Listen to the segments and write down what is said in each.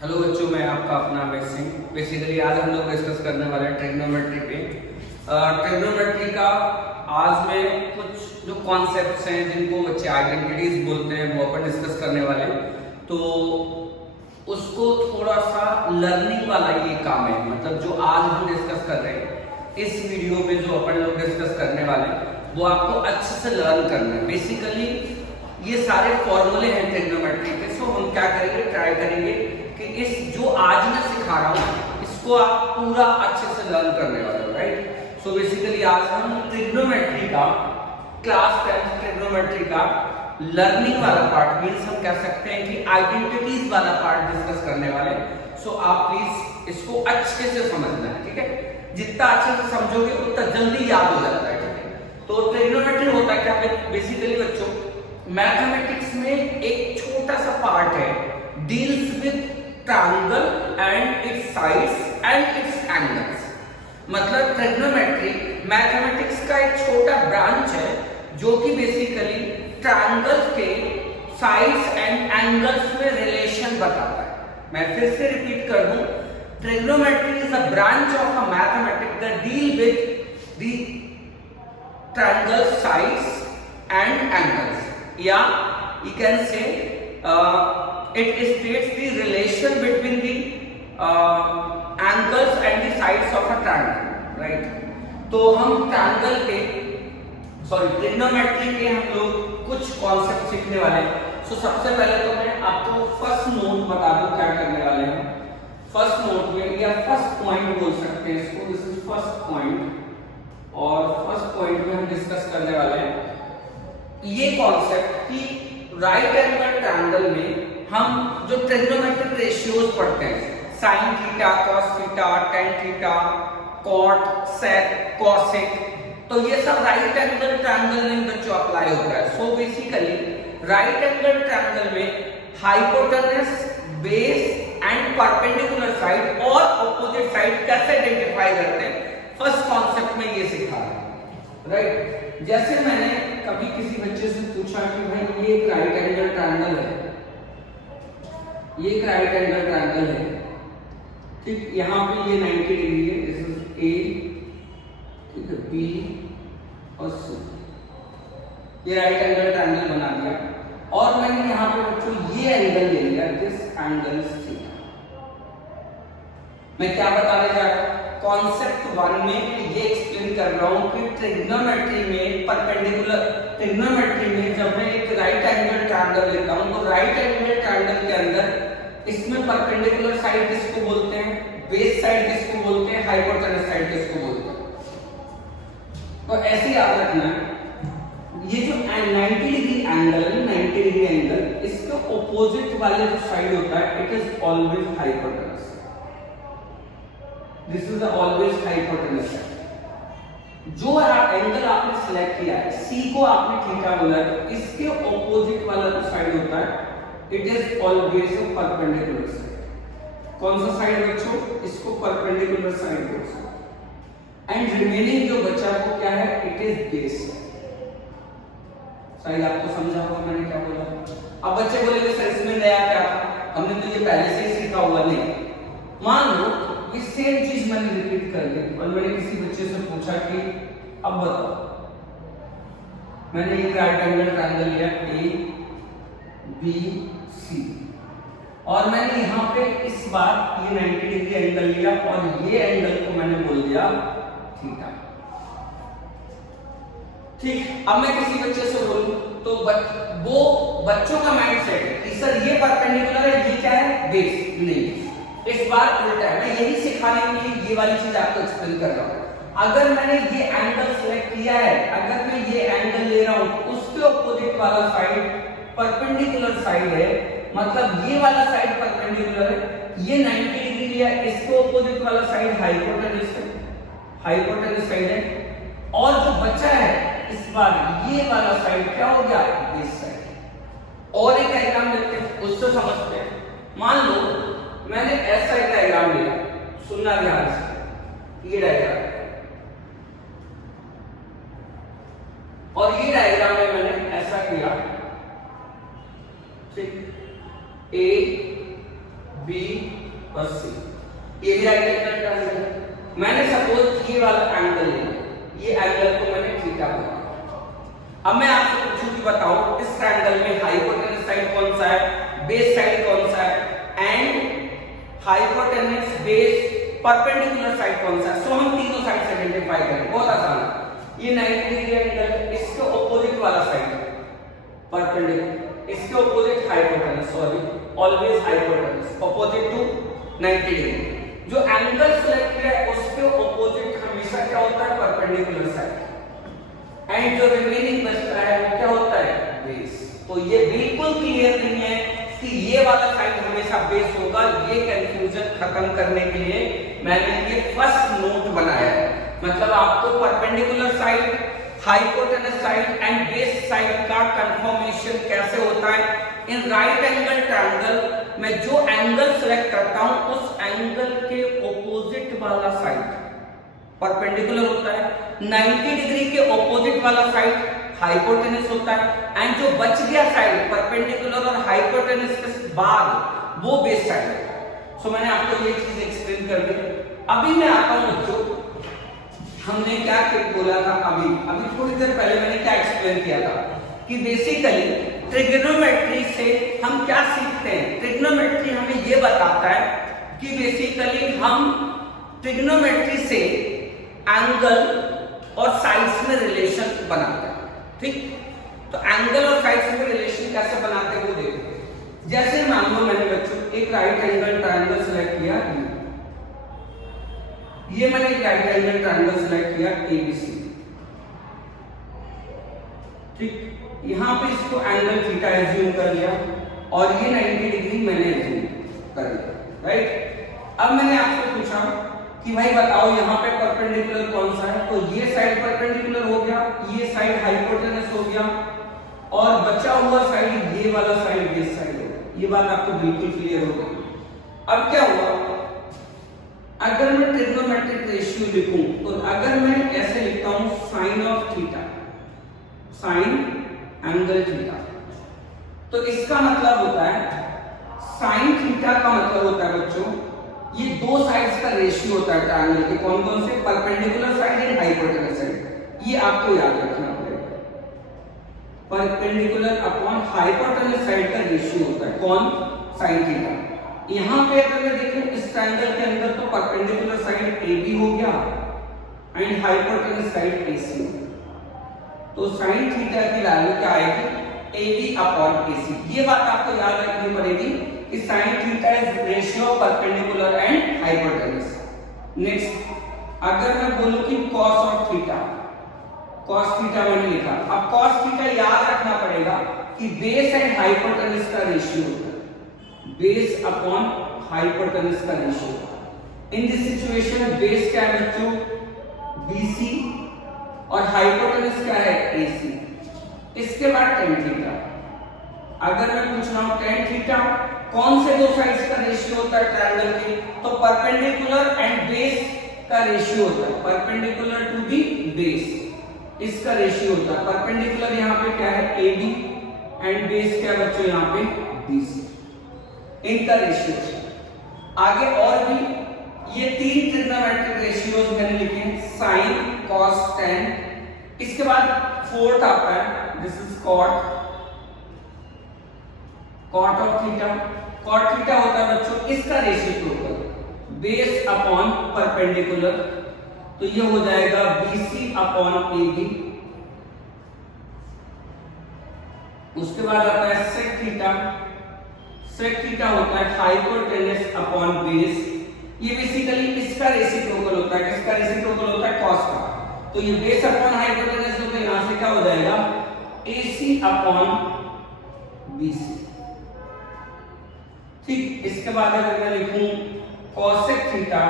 Hello बच्चों, मैं आपका अपना अमित सिंह। बेसिकली आज हम लोग डिस्कस करने वाले हैं ट्रिग्नोमेट्री पे। ट्रिग्नोमेट्री का आज में कुछ जो कॉन्सेप्ट्स हैं जिनको बच्चे आइडेंटिटीज बोलते हैं वो अपन डिस्कस करने वाले हैं। तो उसको थोड़ा सा लर्निंग वाला ये काम है, मतलब जो आज हम डिस्कस कर रहे हैं इस वीडियो में जो अपन लोग डिस्कस करने वाले हैं वो आपको अच्छे से लर्न करना है। बेसिकली ये सारे फॉर्मूले हैं ट्रिग्नोमेट्री के। सो हम क्या करेंगे, ट्राई करेंगे कि इस जो आज मैं सिखा रहा हूँ इसको आप पूरा अच्छे से लर्न करने वाले हो, राइट। सो बेसिकली आज हम ट्रिग्नोमेट्री का क्लास 10 ट्रिग्नोमेट्री का लर्निंग वाला पार्ट, मींस हम कह सकते हैं कि आइडेंटिटीज वाला पार्ट डिस्कस करने वाले। सो आप प्लीज इसको अच्छे से समझना है, ठीक है। जितना अच्छे से समझोगे उतना जल्दी याद हो जाता है, ठीक है। तो ट्रिग्नोमेट्री होता है क्या, बेसिकली बच्चों मैथमेटिक्स में एक छोटा सा पार्ट है, deals with triangle and it's sides and it's angles. मतलब ट्रिग्नोमेट्री मैथमेटिक्स का एक छोटा ब्रांच है जो कि बेसिकली ट्रायंगल्स के साइड्स एंड एंगल्स में रिलेशन बताता है। मैं फिर से रिपीट कर दूं, trigonometry is a branch of a mathematics that deal with the triangle sides and angles, या you can say it states the relation between the angles and the sides of a triangle, right। तो हम triangle के trigonometry के हम लोग कुछ concept सीखने वाले हैं। सो सबसे पहले तो मैं आपको फर्स्ट नोट बता दूं क्या करने वाले हैं। फर्स्ट नोट में या फर्स्ट पॉइंट बोल सकते हैं इसको, दिस इज फर्स्ट पॉइंट। और फर्स्ट पॉइंट में हम डिस्कस करने वाले हैं ये कॉन्सेप्ट कि राइट एंगल ट्रायंगल में हम जो ट्रिग्नोमेट्रिक रेशियोज पढ़ते हैं, sine theta, cos theta, tan theta, cot, sec, cosec, तो ये सब राइट एंगल ट्रायंगल में बच्चों अप्लाई होता है। So basically right angle triangle में hypotenuse, base and perpendicular side और ऑपोजिट साइड कैसे आइडेंटिफाई करते हैं, फर्स्ट कॉन्सेप्ट में ये सिखा रहा है, राइट। जैसे मैंने कभी किसी बच्चे से पूछा कि भाई ये एक राइट एंगल ट्रायंगल है, ये एक राइट एंगल ट्रायंगल है, ठीक। यहाँ पे ये 90 डिग्री है, दिस इज ए, ठीक है, बी और सी, ये राइट एंगल ट्रायंगल बना दिया। और मैंने यहाँ पे बच्चों ये एंगल ले लिया, दिस एंगल इज थीटा। मैं क्या बताने जा रहा हूँ, कॉन्सेप्ट 1 में ये एक्सप्लेन कर रहा हूं कि ट्रिग्नोमेट्री में परपेंडिकुलर, ट्रिग्नोमेट्री में जब मैं एक राइट एंगल ट्रायंगल लेता हूं तो राइट एंगल ट्रायंगल के अंदर इसमें परपेंडिकुलर साइड किसको बोलते हैं, बेस साइड किसको बोलते हैं, हाइपोटेनस साइड किसको बोलते हैं। तो ऐसे याद रखना है, ये जो 90 डिग्री एंगल है, 90 डिग्री एंगल, इसके ऑपोजिट वाले जो साइड होता है it is always hypotenuse. This is the always hypotenuse। जो एंगल आपने सिलेक्ट किया है, C को आपने थीटा बोला है, इसके ऑपोजिट वाला जो साइड होता है it is always a perpendicular side. कौन सा साइड बच्चों, इसको परपेंडिकुलर साइड बोलते हैं। एंड रिमेनिंग जो बचा वो क्या है, इट इज बेस। शायद आपको समझा होगा मैंने क्या बोला। अब बच्चे बोलेंगे सर इसमें नया क्या था, हमने तो ये पहले से ही सीखा हुआ। नहीं, मान लो ये सेम चीज मैंने रिपीट कर दी और मैंने किसी बच्चे से पूछा कि अब बताओ, मैंने एक राइट एंगल ट्रायंगल लिया ए बी सी और मैंने यहाँ पे इस बार ये 90 डिग्री एंगल लिया और ये एंगल को मैंने बोल दिया थीटा, ठीक। अब मैं किसी बच्चे से बोलूं तो वो बच्चों का माइंड सेट है कि सर ये परपेंडिकुलर है, ये क्या है, बेस। नहीं, इस बार उल्टा है। मैं यही सिखाने के लिए ये वाली चीज आपको एक्सप्लेन कर रहा हूं। अगर मैंने ये एंगल सिलेक्ट किया है, अगर मैं ये एंगल ले रहा हूं, उसके ऑपोजिट वाला साइड परपेंडिकुलर साइड है, मतलब ये वाला साइड परपेंडिकुलर है, ये 90 डिग्री लिया, इसके ऑपोजिट वाला साइड हाइपोटेनस है, हाइपोटेनस साइड है। और जो बचा है इस बार ये वाला साइड क्या हो गया, बेस साइड। और एक डायग्राम देखते हैं, उससे समझते हैं। मान लो मैंने ऐसा एक डायग्राम लिया, सुनना ध्यान से, ये डायग्राम, और ये डायग्राम में मैंने ऐसा किया, ठीक, ए बी बस सी, ये भी राइट एंगल ट्रायंगल। मैंने सपोज ये वाला एंगल लिया, ये एंगल को मैंने थीटा बोला। अब मैं आपसे पूछूं कि बताओ इस ट्रायंगल में हाइपोटेनस साइड कौन सा है, बेस साइड कौन सा है, and hypotenuse base perpendicular side कौन सा है। सो हम तीनों साइड से आइडेंटिफाई करें, बहुत आसान है। ये 90 डिग्री एंगल, इसके ऑपोजिट वाला साइड परपेंडिकुलर, इसके opposite hypotenuse, sorry always hypotenuse, opposite to 90 degree. जो एंगल सेलेक्ट किया है उसके ऑपोजिट हमेशा क्या होता है, परपेंडिकुलर साइड, एंड जो रिमेनिंग बचता है वो क्या होता है, बेस। तो ये बिल्कुल क्लियर नहीं है कि ये वाला साइड हमेशा बेस होगा। ये कंफ्यूजन खत्म करने के लिए मैंने ये फर्स्ट नोट बनाया है। मतलब आपको perpendicular side, hypotenuse side and base side का कंफर्मेशन कैसे होता है। इन राइट एंगल ट्रायंगल में जो एंगल सेलेक्ट करता हूं उस एंगल के ऑपोजिट वाला साइड परपेंडिकुलर होता है, 90 डिग्री के ऑपोजिट वाला साइड हाइपोटेनस होता है, एंड जो बच गया साइड परपेंडिकुलर और हाइपोटेनस के बाद वो बेस साइड है। सो मैंने आपको ये चीज एक्सप्लेन कर दी। अभी मैं आता हूं बच्चों, हमने क्या बोला था, अभी थोड़ी देर पहले मैंने क्या एक्सप्लेन किया था कि बेसिकली ट्रिग्नोमेट्री से हम क्या सीखते हैं। ट्रिग्नोमेट्री हमें ये बताता है कि बेसिकली हम ट्रिग्नोमेट्री से एंगल और साइड्स में रिलेशन बनाते हैं, ठीक। तो एंगल और साइड्स में रिलेशन कैसे बनाते हैं वो देखो। जैसे मान लो मैंने बच्चों एक राइट एंगल ट्रायंगल सेलेक्ट किया, ये मैंने एक राइट एंगल ट्रायंगल सेलेक्ट किया एबीसी, ठीक। यहां पे इसको एंगल थीटा एज्यूम कर लिया और ये 90 डिग्री मैंने एज्यूम कर लिया, राइट। अब मैंने आपसे पूछा कि भाई बताओ यहाँ पे परपेंडिकुलर कौन सा है, तो ये साइड परपेंडिकुलर हो गया, ये साइड हाइपोटेनस हो गया, और बचा हुआ साइड ये वाला साइड बेस साइड हो गया। ये बात आपको बिल्कुल क्लियर हो गई। अब क्या हुआ, अगर मैं ट्रिग्नोमेट्रिक रेशियो लिखूं तो अगर मैं ऐसे लिखता हूं sine of theta, sine angle theta, तो इसका मतलब होता है साइन थीटा का मतलब होता है बच्चों ये दो साइड्स का रेशियो होता है ट्रायंगल के। कौन कौन से, perpendicular side and hypotenuse side. ये आपको याद रखना पड़ेगा, परपेंडिकुलर अपॉन हाइपोटेनस साइड का रेशियो होता है कौन, साइन थीटा। यहां पे अगर मैं देखूं इस ट्रायंगल के अंदर तो परपेंडिकुलर साइड AB हो गया एंड हाइपोटेनस साइड AC हो गया, तो साइन थीटा की वैल्यू क्या आएगी, AB अपॉन AC। ये बात आपको याद रखनी पड़ेगी कि sine theta is ratio of perpendicular and hypotenuse. Next अगर मैं बोलूं कि cos of theta, cos theta मैंने लिखा। अब cos थीटा याद रखना पड़ेगा कि बेस एंड हाइपोटेनस का रेशियो होता है, बेस अपॉन हाइपोटेनस का ratio. In this situation base क्या है बच्चों, BC, और हाइपोटेनस क्या है, AC। इसके बाद tan थीटा। अगर मैं पूछ रहा हूं tan थीटा कौन से दो साइड्स का रेशियो होता है ट्रायंगल के, तो परपेंडिकुलर एंड बेस का रेशियो होता है, परपेंडिकुलर टू दी बेस इसका रेशियो होता है। परपेंडिकुलर यहाँ पे क्या है AB एंड बेस क्या बच्चों यहाँ पे BC, इनका रेशियो। आगे और भी ये तीन ट्रिग्नोमेट्रिक रेशियोज मैंने लिखे, साइन, कॉस, tan। इसके बाद फोर्थ आता है, this is cot, cot of theta. Cot theta होता है बच्चों इसका ratio total, base upon perpendicular, तो ये हो जाएगा BC अपॉन AB। उसके बाद आता है सेक थीटा। सेक थीटा होता है हाइपोटेनस अपॉन बेस। ये बेसिकली इसका रेसिप्रोकल होता है, किसका रेसिप्रोकल होता है, कॉस का। तो ये बेस अपॉन हाइपोटेनस होता है, यहां से क्या हो जाएगा AC अपॉन BC, ठीक। इसके बाद अगर मैं लिखूं cosec थीटा,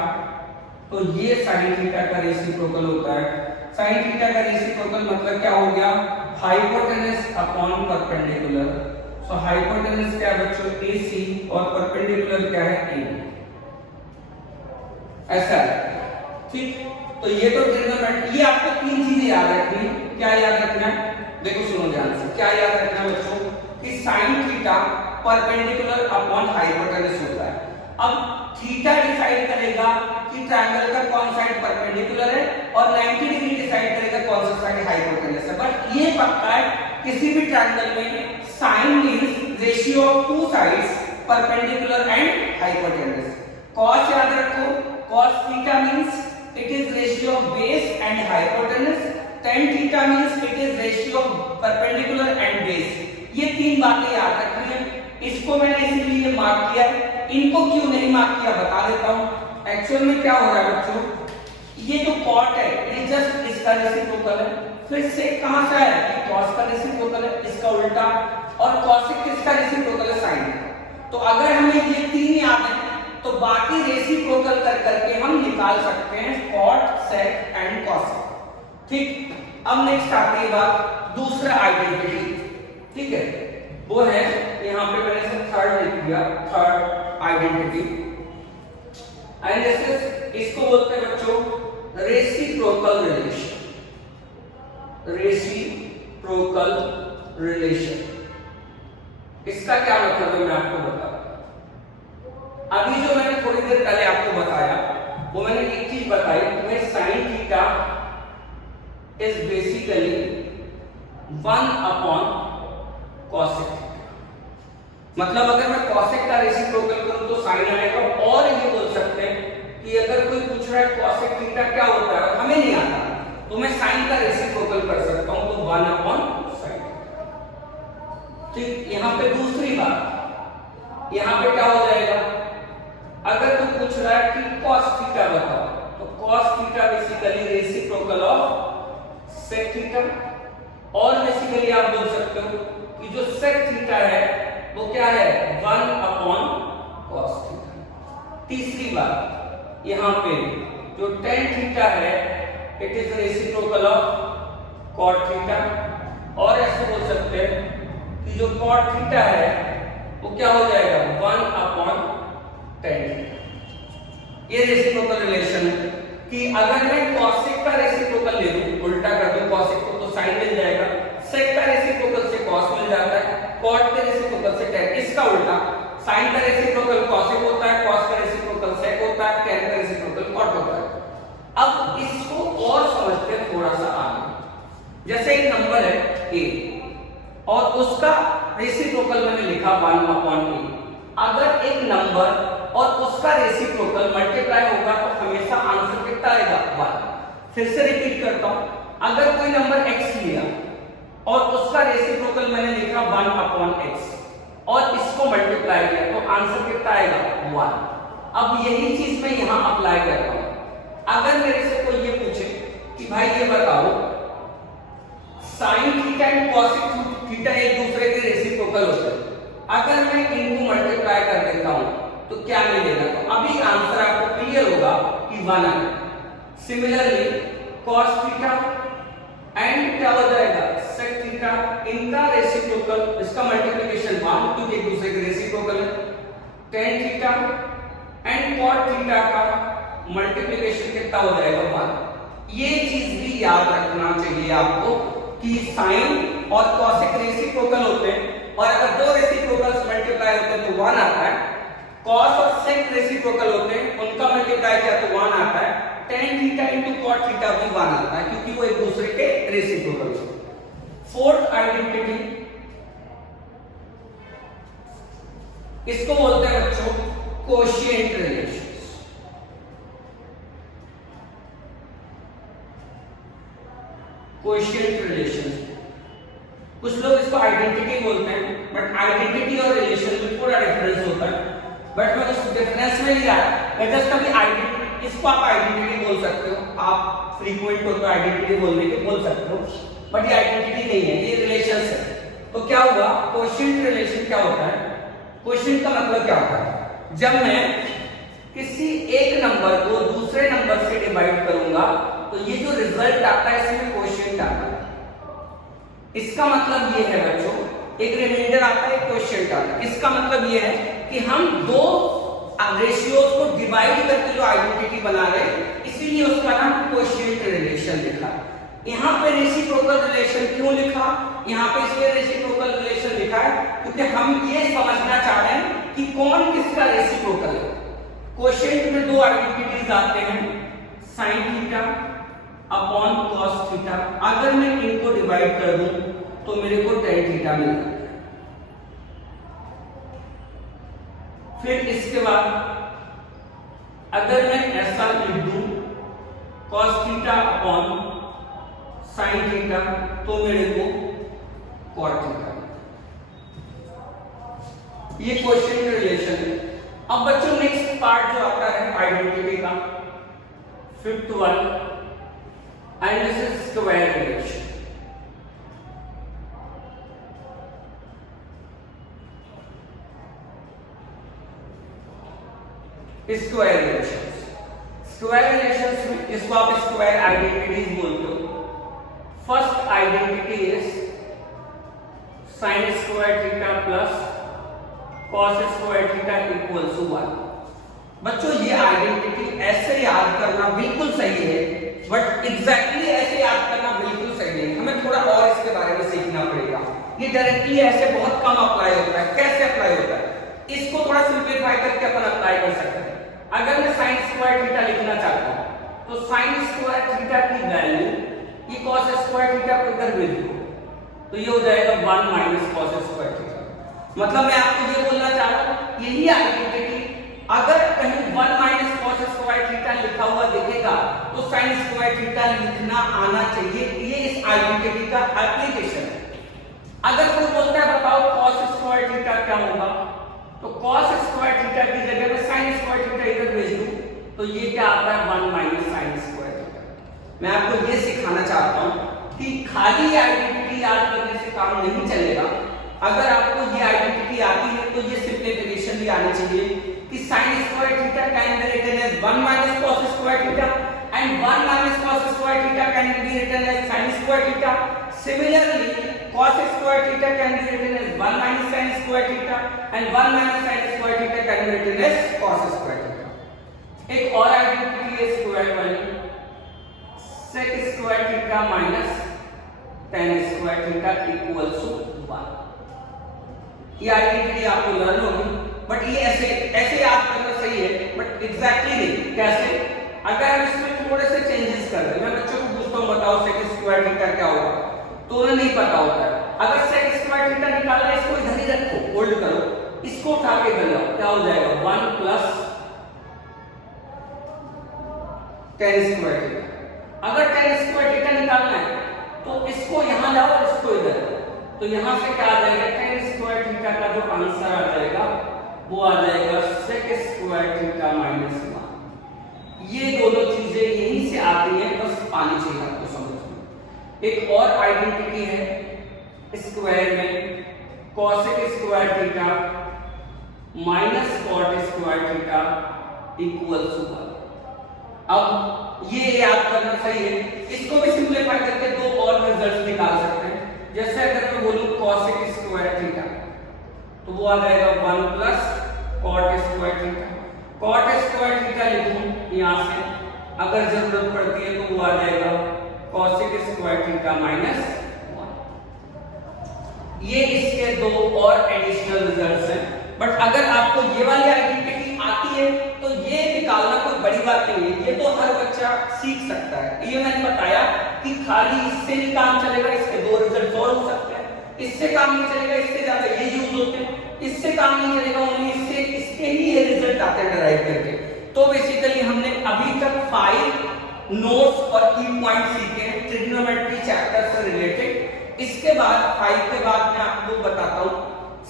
तो ये sin थीटा का रेसिप्रोकल होता है। sin थीटा का रेसिप्रोकल मतलब क्या हो गया, हाइपोटेनस अपॉन परपेंडिकुलर। सो हाइपोटेनस क्या है बच्चों, AC, और परपेंडिकुलर क्या है, AB। ऐसा है, ठीक। तो ये तो ट्रिग्नोमेट्री, ये आपको तीन चीजें याद रखनी। क्या याद रखना है, देखो सुनो ध्यान से, क्या याद रखना है बच्चों कि sin theta perpendicular upon hypotenuse होता है। अब थीटा डिसाइड करेगा कि ट्रायंगल का कौन साइड परपेंडिकुलर है और 90 डिग्री डिसाइड करेगा कौन सा साइड हाइपोटेन्यूस है। बट ये पक्का है किसी भी ट्रायंगल में sine means ratio of two sides perpendicular and hypotenuse. cos याद रखो, cos theta means it is ratio of base and hypotenuse, tan theta means it is ratio of perpendicular and base. ये तीन बातें याद रखनी है। इसको मैंने इसीलिए मार्क किया है, इनको क्यों नहीं मार्क किया बता देता हूं। एक्चुअल में क्या हो रहा है बच्चों, ये जो cot है ये जस्ट इसका रेसिप्रोकल है, फिर sec कहां से आया कि cos का रेसिप्रोकल है, इसका उल्टा, और cosec किसका रेसिप्रोकल है, sin। तो अगर हमें ये तीन याद है तो बाकी रेसिप्रोकल कर करके हम निकाल सकते हैं cot, sec एंड cosec। ठीक, अब नेक्स्ट आती है बात दूसरा आइडेंटिटी। ठीक है, वो है यहां पे मैंने सब थर्ड लिख दिया, थर्ड आइडेंटिटी। एंड इसको बोलते हैं बच्चों रेसिप्रोकल रिलेशन। रेसिप्रोकल रिलेशन इसका क्या मतलब है मैं आपको बताऊं। अभी जो मैंने थोड़ी देर पहले आपको बताया वो मैंने एक चीज बताई कि sin theta is basically 1 cosec। मतलब अगर मैं cosec का रेसिप्रोकल करूं तो sin आएगा। और ये बोल सकते हैं कि अगर कोई पूछ रहा है cosec थीटा क्या होता है, हमें नहीं आता, तो मैं sin का रेसिप्रोकल कर सकता हूं, तो 1 sin। ठीक, यहां पे दूसरी बात, यहां पे क्या हो जाएगा, अगर कोई पूछ रहा है कि cos थीटा बताओ, तो cos theta basically reciprocal of sec theta. और बेसिकली आप बोल सकते हो कि जो sec थीटा है वो क्या है 1 cos थीटा। तीसरी बात, यहां पे जो tan थीटा है it is reciprocal of cot theta. और ऐसे बोल सकते हैं कि जो cot थीटा है वो क्या हो जाएगा 1 tan थीटा। ये रेसिप्रोकल रिलेशन है कि अगर मैं cosec का रेसिप्रोकल ले लूं, उल्टा कर दूं cosec को, तो sin मिल जाएगा, sec का रेसिप्रोकल से cos मिल जाता है, cot के रेसिप्रोकल से tan, इसका उल्टा sin का रेसिप्रोकल cosec होता है, cos का रेसिप्रोकल sec होता है, tan का रेसिप्रोकल cot होता है। अब इसको और समझते हैं थोड़ा सा आगे। जैसे एक नंबर है a और उसका रेसिप्रोकल मैंने लिखा 1 a। अगर एक नंबर और उसका रेसिप्रोकल मल्टीप्लाई होगा तो हमेशा आंसर कितना आएगा 1। फिर से रिपीट करता हूं, अगर कोई नंबर x लिया और उसका रेसिप्रोकल मैंने लिखा 1 x और इसको मल्टीप्लाई किया तो आंसर कितना आएगा 1। अब यही चीज मैं यहां अप्लाई करता हूं। अगर मेरे से कोई ये पूछे कि भाई ये बताओ sin theta and cosec theta एक दूसरे के रेसिप्रोकल होते हैं, अगर मैं इनको मल्टीप्लाई कर देता हूं तो क्या मिलेगा, तो अभी आंसर आपको क्लियर होगा कि 1 आएगा। सिमिलरली cos थीटा एंड क्या हो जाएगा sec थीटा, इनका रेसिप्रोकल, इसका मल्टीप्लिकेशन 1 क्योंकि एक दूसरे के रेसिप्रोकल है, tan theta and cot theta का मल्टीप्लिकेशन कितना हो जाएगा 1। ये चीज भी याद रखना चाहिए आपको कि sin और cosec रेसिप्रोकल होते हैं, और अगर दो रेसिप्रोकल्स मल्टीप्लाई होते हैं तो 1 आता है। cos और sec रेसिप्रोकल होते हैं, उनका मल्टीप्लाई किया तो 1 आता है। tan theta into cot theta भी 1 आता है क्योंकि वो एक दूसरे के रेसिप्रोकल हैं। फोर्थ आइडेंटिटी, इसको बोलते हैं बच्चों कोशिएंट रिलेशन। कोशिएंट रिलेशन, कुछ लोग इसको आइडेंटिटी बोलते हैं, बट आइडेंटिटी और रिलेशन में थोड़ा डिफरेंस होता है। बट मैं उस डिफरेंस में नहीं आ रहा, मैं जस्ट अभी आइडेंटिटी, इसको आप आइडेंटिटी बोल सकते हो, आप फ्रीक्वेंट हो तो आइडेंटिटी बोलने के बोल सकते हो, बट ये आइडेंटिटी नहीं है, ये रिलेशन है। तो क्या हुआ, कोशिएंट रिलेशन क्या होता है, कोशिएंट का मतलब क्या होता है, जब मैं किसी एक नंबर को दूसरे नंबर से डिवाइड करूंगा तो ये जो रिजल्ट आता है इसमें कोशिएंट आता है। इसका मतलब ये है बच्चों, एक रिमाइंडर आता है, कोशिएंट आता है। इसका मतलब ये है कि हम दो रेशियोज को डिवाइड करके जो आइडेंटिटी बना रहे हैं, इसीलिए उसका नाम कोशिएंट रिलेशन लिखा। यहाँ पे रेसिप्रोकल रिलेशन क्यों लिखा, यहाँ पे इसलिए रेसिप्रोकल रिलेशन लिखा है क्योंकि हम ये समझना चाह रहे हैं कि कौन किसका रेसिप्रोकल है। क्वोशिएंट में दो आइडेंटिटीज आते हैं, sine theta upon cos theta. अगर मैं इनको डिवाइड कर दूं तो मेरे को टेन थीटा मिल जाता है। फिर इसके बाद अगर मैं ऐसा लिख दूं cos theta upon sine theta तो मेरे को cot थीटा। ये क्वेश्चन का रिलेशन है। अब बच्चों नेक्स्ट पार्ट जो आता है आइडेंटिटी का, fifth one, and this is square relation. Square relations, square relations में इसको आप स्क्वायर आइडेंटिटीज बोलते हो। First identity is sine square theta plus cos square theta equals to 1। बच्चों ये आइडेंटिटी ऐसे याद करना बिल्कुल सही है, बट एग्जैक्टली ऐसे याद करना बिल्कुल सही नहीं। हमें थोड़ा और इसके बारे में सीखना पड़ेगा। ये डायरेक्टली ऐसे बहुत कम अप्लाई होता है। कैसे अप्लाई होता है, इसको थोड़ा सिंपलीफाई करके अपन अप्लाई कर सकते हैं। अगर मैं साइन स्क्वायर थीटा लिखना चाहता हूं तो साइन स्क्वायर थीटा की वैल्यू ये कॉस स्क्वायर थीटा को इधर भेज दो तो ये हो जाएगा 1 माइनस कॉस स्क्वायर थीटा। मतलब मैं आपको ये बोलना चाह रहा हूं, यही आइडेंटिटी अगर कहीं 1 माइनस कॉस स्क्वायर थीटा लिखा हुआ दिखेगा तो साइन स्क्वायर थीटा लिखना आना चाहिए। ये इस आइडेंटिटी का एप्लीकेशन है। अगर कोई बोलता है बताओ कॉस स्क्वायर थीटा क्या होगा, तो कॉस स्क्वायर थीटा की जगह में साइन स्क्वायर थीटा इधर भेज दूं तो ये क्या आता है 1 माइनस साइन स्क्वायर थीटा। मैं आपको ये सिखाना चाहता हूं कि खाली आइडेंटिटी याद करने से काम नहीं चलेगा। अगर आपको ये आइडेंटिटी आती है तो ये सिंपलीफिकेशन भी आनी चाहिए कि sine square theta can be written as 1 minus cos square theta and 1 minus cos square theta can be written as sine square theta. Similarly cos square theta can be written as 1 minus sin square theta and 1 minus sin square theta can be written as cos square theta। एक और identity है square वाली, sec square theta minus tan square theta equals to 1। ये identity आपको learn होगी, but ये ऐसे याद करना सही है, बट एग्जैक्टली नहीं। कैसे, अगर हम इसमें थोड़े से चेंजेस कर दें, मैं बच्चों को पूछता हूं बताओ sec square theta क्या होगा, तो उन्हें नहीं पता होता है। अगर sec स्क्वायर थीटा निकालना है, इसको इधर ही रखो, होल्ड करो, इसको उठा के कर लो, क्या हो जाएगा 1 प्लस tan स्क्वायर थीटा। अगर tan स्क्वायर थीटा निकालना है तो इसको यहां लाओ और इसको इधर, तो यहां से क्या आ जाएगा tan स्क्वायर थीटा का जो आंसर आ जाएगा वो आ जाएगा sec स्क्वायर थीटा माइनस 1। ये दोनों चीजें यहीं से आती हैं, बस आनी चाहिए आपको समझ में। एक और आइडेंटिटी है स्क्वायर में, cosec square theta minus cot square theta equals to 1। अब ये याद करना सही है। इसको भी सिंपलीफाई करके दो और रिजल्ट निकाल सकते हैं। जैसे अगर मैं बोलूं cosec स्क्वायर थीटा तो वो आ जाएगा 1 plus cot square theta. cot square theta लिखूं यहां से, अगर जरूरत पड़ती है तो वो आ जाएगा cosec स्क्वायर थीटा माइनस 1। ये इसके दो और एडिशनल रिजल्ट्स हैं। बट अगर आपको ये वाली आइडेंटिटी आती है तो ये निकालना कोई बड़ी बात नहीं है, ये तो हर बच्चा सीख सकता है। ये मैंने बताया कि खाली इससे नहीं काम चलेगा, इसके दो रिजल्ट और हो सकते हैं। इससे काम नहीं चलेगा, इससे ज्यादा ये यूज होते हैं। इससे काम नहीं चलेगा, उन्हें इससे इसके ही ये रिजल्ट आते हैं डराइव करके। तो बेसिकली हमने अभी तक 5 नोट्स और की पॉइंट सीखे हैं ट्रिग्नोमेट्री चैप्टर से रिलेटेड। इसके बाद 5 के बाद मैं आपको बताता हूं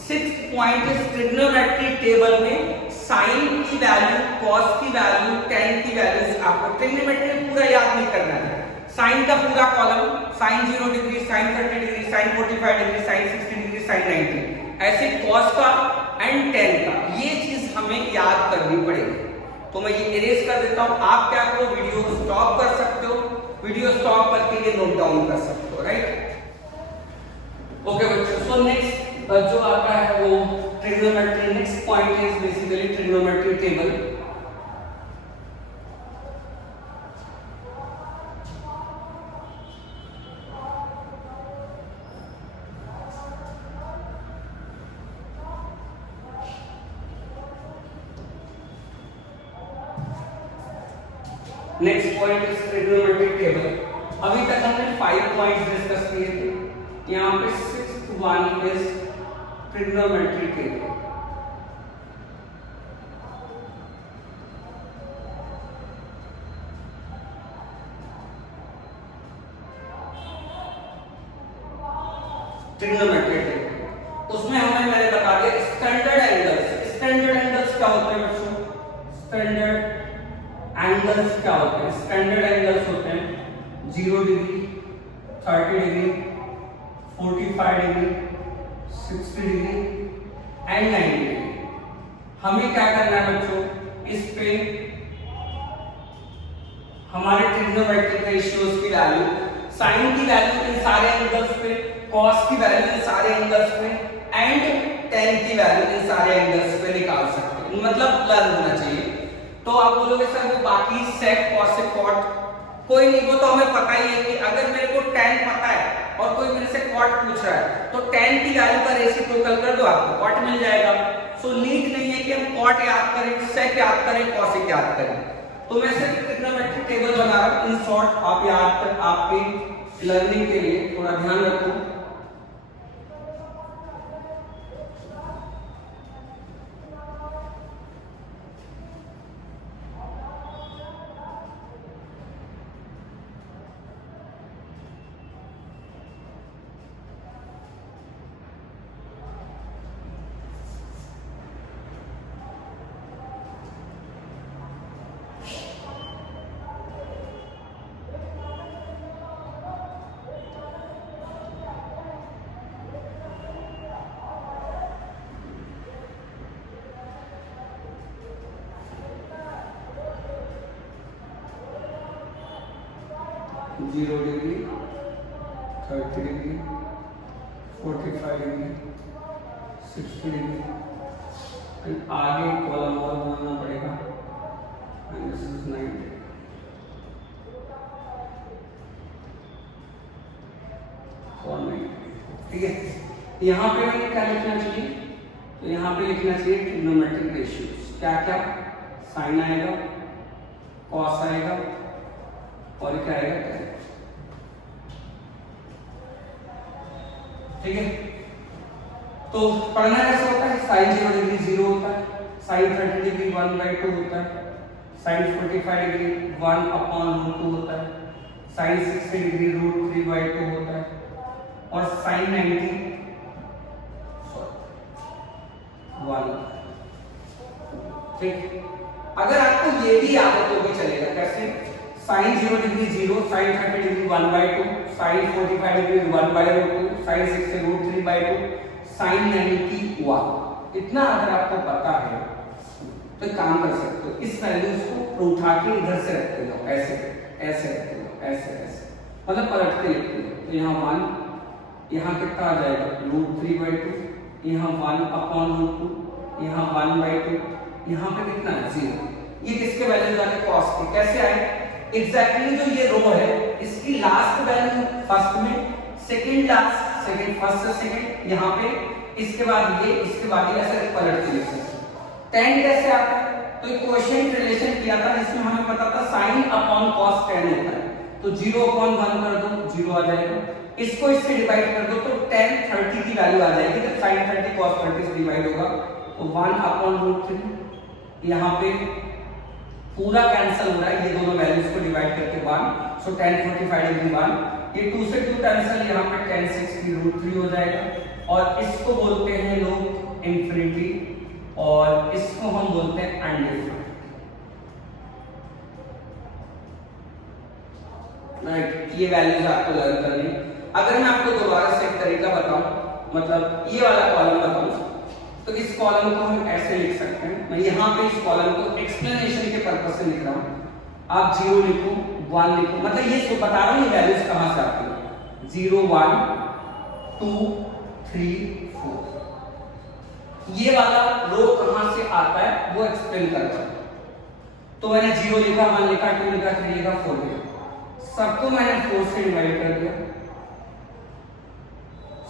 6th point is trigonometry table में साइन की वैल्यू, कॉस की वैल्यू, tan की वैल्यू आपको ट्रिग्नोमेट्री में पूरा याद नहीं करना है। साइन का पूरा column, sine 0 degree, sine 30 degree, sine 45 degree, sine 60 degree, sine 90, ऐसे कॉस का एंड tan का, ये चीज हमें याद करनी पड़ेगी। तो मैं ये इरेज कर देता हूं। आप क्या करो, वीडियो को स्टॉप कर सकते हो, वीडियो स्टॉप करके ये नोट डाउन कर सकते हो, राइट। ओके बच्चों, सो नेक्स्ट जो आता है वो trigonometry. Next point is basically trigonometry table. Next point is trigonometric table. अभी तक हमने 5 पॉइंट्स डिस्कस किए थे, यहाँ पे 6th one is trigonometric table. Trigonometric table उसमें हमें मैंने बता दिया स्टैंडर्ड एंगल्स। स्टैंडर्ड एंगल्स क्या होते हैं बच्चों? स्टैंडर्ड एंगल्स क्या होते हैं? स्टैंडर्ड एंगल्स होते हैं 0 degree, 30 degree, 45 degree, 60 degree and 90 degree. हमें क्या करना है बच्चों? इस पे हमारे ट्रिग्नोमेट्रिक रेशियोज की वैल्यू, साइन की वैल्यू इन सारे एंगल्स पे, कॉस की वैल्यू इन सारे एंगल्स पे एंड टेन की वैल्यू इन सारे एंगल्स पे निकाल सकते हैं। मतलब लर्न होना चाहिए। तो आप बोलोगे सर वो बाकी सेक, कॉसेक, कॉट कोई नहीं, वो तो हमें पता ही है कि अगर मेरे को tan पता है और कोई मेरे से कॉट पूछ रहा है तो tan की वैल्यू का रेसिप्रोकल कर दो, आपको कॉट मिल जाएगा। सो नीड नहीं है कि हम कॉट याद करें, सेक याद करें, कॉसेक याद करें। तो मैं सिर्फ ट्रिग्नोमेट्रिक टेबल बना रहा हूं इन शॉर्ट, आप याद कर, आपकी लर्निंग के लिए थोड़ा ध्यान रखो। Zero degree, 30 degree, 45 degree, 60 degree and आगे कॉलम और बनाना पड़ेगा एंड दिस इज 90। ठीक है, यहाँ पे हमें क्या लिखना चाहिए? तो यहाँ पे लिखना चाहिए ट्रिग्नोमेट्रिक रेशियोज। क्या क्या? साइन आएगा, कॉस आएगा और क्या आएगा? ठीक है, तो पढ़ना कैसे होता है? साइन 0 डिग्री 0 होता है, साइन 30 डिग्री 1/2 होता है, साइन 45 डिग्री 1/√2 होता है, साइन 60 डिग्री √3/2 होता है और साइन 90 1। ठीक, अगर आपको ये भी याद है तो भी चलेगा। कैसे? Sine 0 degree 0, sine 30 degree 1/2, sine 45 degree 1/√2, sine 60 √3/2, sine 90 1। इतना अगर आपको पता है तो एक काम कर सकते हो, इस वैल्यूज को उठा के इधर से रखते हो, ऐसे ऐसे रखते हो, ऐसे ऐसे, मतलब पलट के लिखते हो। तो यहाँ 1, यहाँ कितना आ जाएगा? √3/2, यहाँ 1/√2, यहाँ 1/2, यहाँ पे कितना है? 0। ये किसके वैल्यूज आ गए? कॉस के। कैसे आए? एग्जैक्टली जो ये रो है इसकी लास्ट वैल्यू फर्स्ट में, सेकंड लास्ट, सेकंड फर्स्ट से सेकंड, यहाँ पे इसके बाद ये, इसके बाद ये, ऐसे पलट के लिख सकते हैं। tan कैसे आता है? तो एक क्वेश्चन रिलेशन किया था जिसमें हमें पता था sin अपॉन cos tan होता है, तो 0/1 कर दो, 0 आ जाएगा। इसको इससे डिवाइड कर दो तो tan 30 की वैल्यू आ जाएगी। जब sin 30 cos 30 से डिवाइड होगा तो 1/√3, यहाँ पे पूरा कैंसिल हो रहा है, ये दोनों वैल्यूज को डिवाइड करके 1, सो tan 45 डिग्री 1, ये 2 से 2 कैंसिल, यहाँ पे tan 60 √3 हो जाएगा और इसको बोलते हैं लोग इंफिनिटी और इसको हम बोलते हैं अनडिफाइंड। राइट, ये वैल्यूज आपको लर्न करनी। अगर मैं आपको दोबारा से एक तरीका बताऊं, मतलब ये वाला कॉलम बताऊं, तो इस कॉलम को हम ऐसे लिख सकते हैं। मैं यहाँ पे इस कॉलम को एक्सप्लेनेशन के पर्पस से लिख रहा हूँ। आप 0 लिखो, 1 लिखो, मतलब ये तो बता रहा हूँ ये वैल्यूज कहाँ से आती है। 0 1 2 3 4, ये वाला रो कहाँ से आता है वो एक्सप्लेन करता है। तो मैंने 0 लिखा, 1 लिखा, 2 लिखा, 3 लिखा, 4 लिखा, सबको मैंने 4 से डिवाइड कर दिया,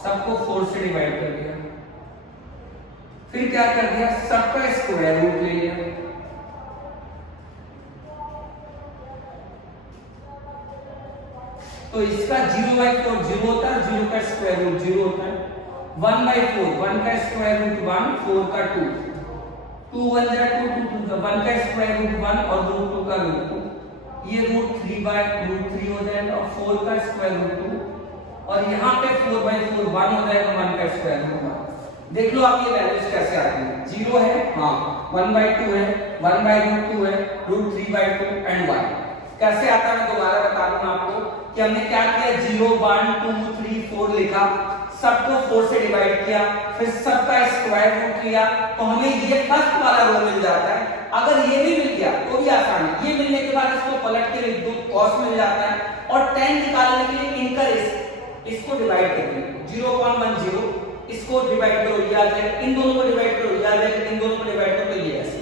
सबको 4 से डिवाइड कर दिया, फिर क्या कर दिया? सबका स्क्वायर रूट ले लिया, तो इसका 0/4 0 होता है, 0 का स्क्वायर रूट 0 होता है। 1/4 1 का स्क्वायर रूट 1, 4 का 2, 2 1 जा 2, 2 2 1 का स्क्वायर रूट 1 और रूट 2 का रूट 2, ये √3/√3 हो जाएगा और 4 का स्क्वायर रूट 2 और यहाँ पे 4/4 1 हो जाएगा, 1 का स्क्वायर रूट 1। देख लो आप ये वैल्यूज कैसे आती है। 0 है, हाँ 1/2 है, 1/√2 है, √3/2 एंड 1 कैसे आता है मैं दोबारा बता दूं आपको कि हमने क्या किया, 0 1 2 3 4 लिखा, सबको 4 से डिवाइड किया, फिर सबका स्क्वायर रूट लिया, तो हमें ये फर्स्ट वाला रो मिल जाता है। अगर ये भी मिल गया तो भी आसान है, ये मिलने के बाद इसको पलट के लिख दो, cos मिल जाता है और tan निकालने के लिए इनका इसको डिवाइड कर दो, 0.10 इसको डिवाइड करो ये आ जाएगा, इन दोनों को डिवाइड करो ये आ जाएगा, इन दोनों को डिवाइड करो तो ये ऐसे।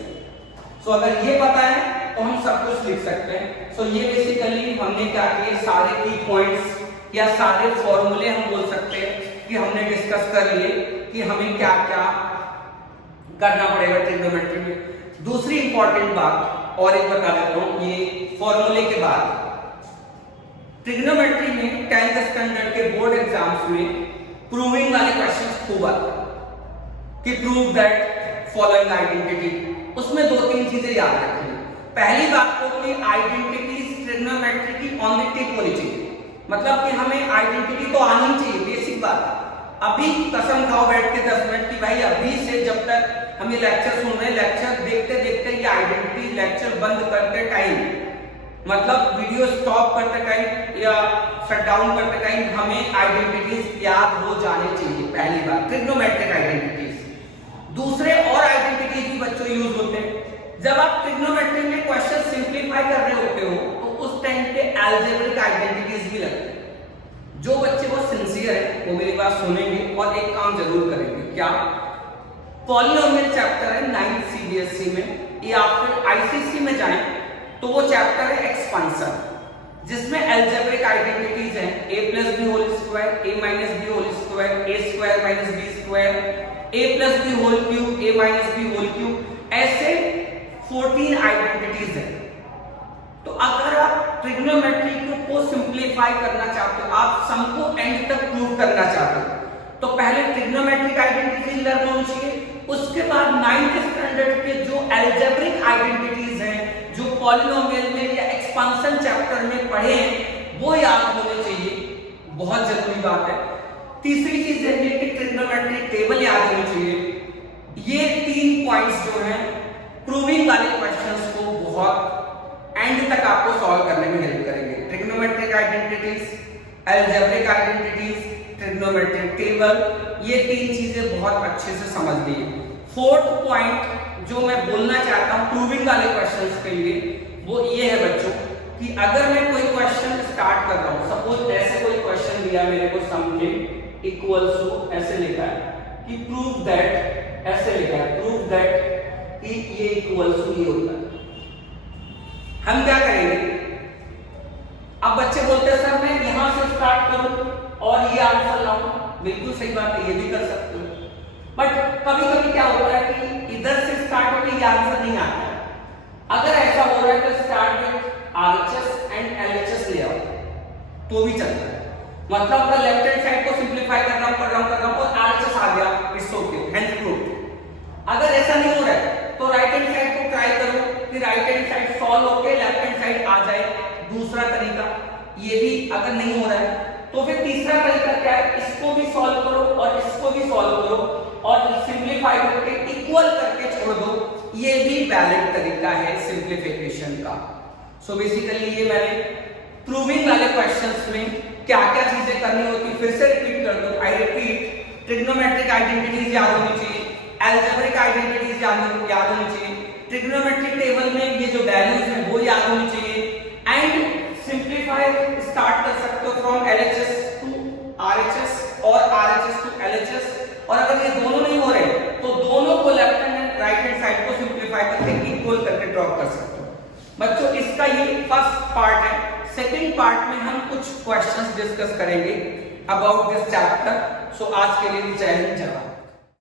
सो अगर ये पता है तो हम सब कुछ लिख सकते हैं। सो ये बेसिकली हमने क्या किए, सारे की पॉइंट्स या सारे फॉर्मूले हम बोल सकते हैं कि हमने डिस्कस कर लिए कि हमें क्या क्या करना पड़ेगा ट्रिग्नोमेट्री में। दूसरी इंपॉर्टेंट बात और एक बता देता हूं, ये फॉर्मूले के बाद ट्रिग्नोमेट्री में 10th स्टैंडर्ड के बोर्ड एग्जाम्स में प्रूविंग वाले क्वेश्चंस खूब आते हैं कि प्रूव दैट फॉलोइंग आइडेंटिटी। उसमें 2-3 चीजें याद रखनी। पहली बात तो कि आइडेंटिटीज ट्रिग्नोमेट्री की ऑन द टिप होनी चाहिए, मतलब कि हमें आइडेंटिटी तो आनी चाहिए, बेसिक बात है। अभी कसम खाओ बैठ के 10 मिनट की भाई अभी से जब तक हम ये लेक्चर सुन रहे हैं, लेक्चर देखते देखते ये आइडेंटिटी लेक्चर बंद करते टाइम, मतलब वीडियो स्टॉप करते टाइम या शट डाउन करते टाइम हमें आइडेंटिटीज याद हो जाने चाहिए। पहली बात ट्रिग्नोमेट्रिक आइडेंटिटीज। दूसरे और आइडेंटिटीज भी बच्चों यूज होते हैं। जब आप ट्रिग्नोमेट्री में क्वेश्चन सिंप्लीफाई कर रहे होते हो तो उस टाइम पे अलजेब्रिक आइडेंटिटीज भी लगते हैं। जो बच्चे वो सिंसियर है वो मेरी बात सुनेंगे और एक काम जरूर करेंगे, क्या पॉलिनोमियल चैप्टर है 9th CBSE में, या फिर ICC में जाएं तो वो चैप्टर है एक्सपांशन, जिसमें अलजेब्रिक आइडेंटिटीज हैं a+b whole square, a-b whole square, a² - b square, a+b whole cube, a-b whole cube, ऐसे 14 आइडेंटिटीज हैं। तो अगर आप ट्रिग्नोमेट्री को सिंप्लीफाई करना चाहते हो, आप सम को एंड तक प्रूव करना चाहते हो, तो पहले ट्रिग्नोमेट्रिक आइडेंटिटीज लर्न होनी चाहिए। उसके बाद 9th स्टैंडर्ड के जो अलजेब्रिक आइडेंटिटीज हैं, जो पॉलिनोमियल में या एक्सपांशन चैप्टर में पढ़े हैं, वो याद होने चाहिए, बहुत जरूरी बात है। तीसरी चीज है कि ट्रिग्नोमेट्रिक टेबल याद होनी चाहिए। ये 3 पॉइंट्स जो हैं प्रूविंग वाले क्वेश्चंस को बहुत एंड तक आपको सॉल्व करने में हेल्प करेंगे। Trigonometric identities, algebraic identities, trigonometric table, ये 3 चीजें बहुत अच्छे से समझ लीजिए। 4th पॉइंट जो मैं बोलना चाहता हूं प्रूविंग वाले क्वेश्चंस के लिए, वो ये है बच्चों कि अगर मैं कोई क्वेश्चन स्टार्ट कर रहा हूं, सपोज ऐसे कोई क्वेश्चन दिया मेरे को, सम इक्वल्स टू ऐसे लिखा है कि प्रूव दैट, ऐसे लिखा है प्रूव दैट कि ये इक्वल्स टू ये होता है, हम क्या करेंगे? अब बच्चे बोलते हैं सर मैं यहां से स्टार्ट करूं और ये आंसर लाऊं, बिल्कुल सही बात है, ये भी कर सकते हो, बट कभी कभी क्या होता है कि इधर से स्टार्ट होकर ये आंसर नहीं आता है। अगर ऐसा हो रहा है तो start with RHS and LHS ले आओ तो भी चलता है। मतलब अगर लेफ्ट हैंड साइड को सिंप्लीफाई कर रहा हूं और RHS आ गया, इट्स ओके, हेंस प्रूव। अगर ऐसा नहीं हो रहा है तो राइट हैंड साइड को ट्राई करो कि राइट हैंड साइड सॉल्व होके लेफ्ट हैंड साइड आ जाए, दूसरा तरीका। ये भी अगर नहीं हो रहा है तो फिर तीसरा तरीका क्या है, इसको भी सॉल्व करो और इसको भी सॉल्व करो और सिंप्लीफाई करके इक्वल करके छोड़ दो, ये भी वैलिड तरीका है सिंप्लीफिकेशन का। सो बेसिकली ये मैंने प्रूविंग वाले क्वेश्चंस में क्या क्या चीजें करनी होती फिर से रिपीट कर दो। आई रिपीट, ट्रिग्नोमेट्रिक आइडेंटिटीज याद होनी चाहिए, अलजेब्रिक आइडेंटिटीज याद होनी चाहिए, ट्रिग्नोमेट्रिक टेबल में ये जो वैल्यूज हैं वो याद होनी चाहिए, एंड सिंप्लीफाई स्टार्ट कर सकते हो फ्रॉम LHS टू RHS और RHS टू LHS। और अगर ये दोनों नहीं हो रहे तो दोनों को left hand and right hand side को सिंप्लीफाई करके इक्वल करके ड्रॉप कर सकते हो। बच्चों इसका ये फर्स्ट पार्ट है। सेकंड पार्ट में हम कुछ क्वेश्चंस डिस्कस करेंगे अबाउट दिस चैप्टर। सो आज के लिए जय हिंद, जय भारत।